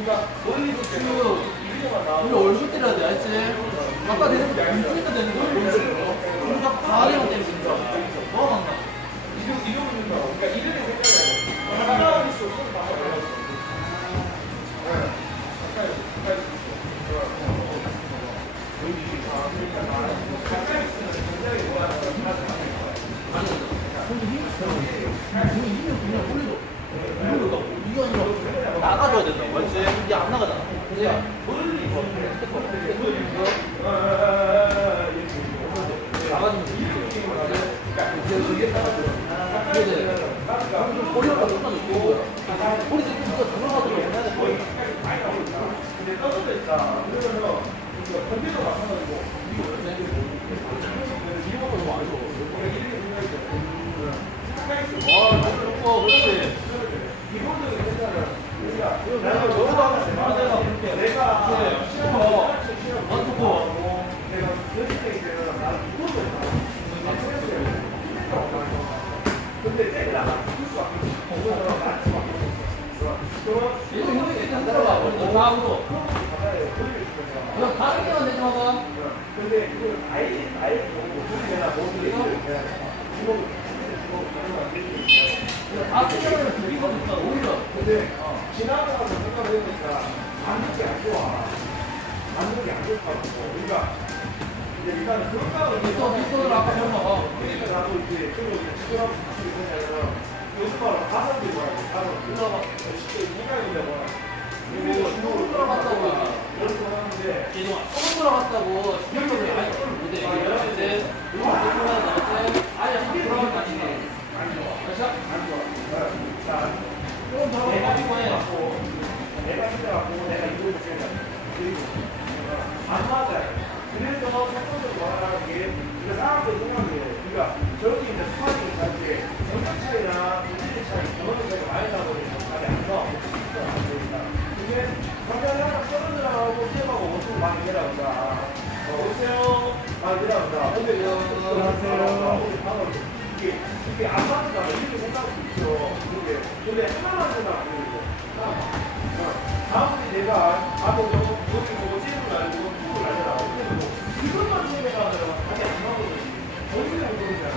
우리 얼굴 때려야 돼, 알지? 아까 내가 움직이면 되는 거야, 얼굴. 우리가 바리만 때리면 진짜. 뭐 하나? 이 게 아니라 나가줘야 된다고, 알지? 이게 안 나가잖아. 그지? 나가주면 돼. 그지? 머리가 끝나면 좋은 거야. 머리 새끼 진짜 들어가도록 해야 돼, 거의. 어, 그렇지. 얘도 힘들게 안 들어가. 너 다음으로. 그냥 다른 개만 내지 마봐. 다 쓰려면 둘이거든, 오히려. 지나가면서 생각해보니까 만든 게안 좋아. 만든 게안 좋다고. 그러니까 이제 일단은 건강을 빗소, 빗소를 아까 보면, 그러니까 나도 이제 이제 지금 뭐냐면 연습하러 가성비 뭐야 가성비 그나 돌아갔다고. 실력을 아예 못해. 이제, 이거 어떻게 해야 돼? 아예 한개 돌아간 거 조금 돌아가고 해. 내가 힘들어갖고 내가 이걸 해야 돼 그리고 안 맞아요 그래서 첫 번째 말하는 게 이거 사람들 생각해 그러니까 아 이게 이게 안 맞는다 이렇게 생각할 수 있어 근데 근데 하나만 생각 안 해요 다음에 내가 아무 여기 보고 찌는 알고 누굴 알잖아. 이것만 생각하면 답이 안 나오거든. 거기는 안 그러잖아.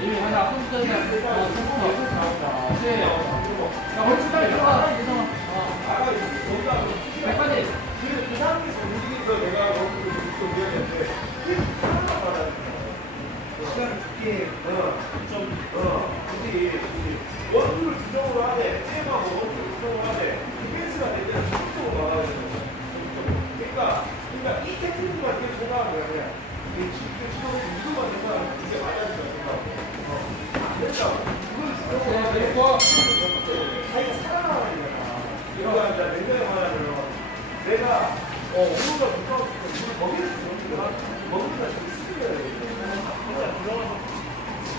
이미 하나 무슨 성공. 예술 나온다. 그치? 야, 벌써 빨리 들어가. 이성아. 시간 줄게. 어, 좀, 어, 그지, 그지. 원투를 주정으로 하되, 게임하고 원투를 주정으로 하되, 디펜스가 될 때는 적극적으로 나가야 되는 거야. 그러니까, 그러니까 이 테크닉만 계속 생각하는 거야, 그냥. 이 지금 지금 이거만 생각하면 이게 맞아야 된다고. 어, 안 된다고. 그걸 주정으로 하되, 그리고 자기가 살아나가야 되잖아. 그러니까 이제 냉장에 말하면 내가 어 오늘가 싶으면 이걸 먹이를 주는 거야. 먹이가 좀 쓰여야 돼. 그러니까 들어가서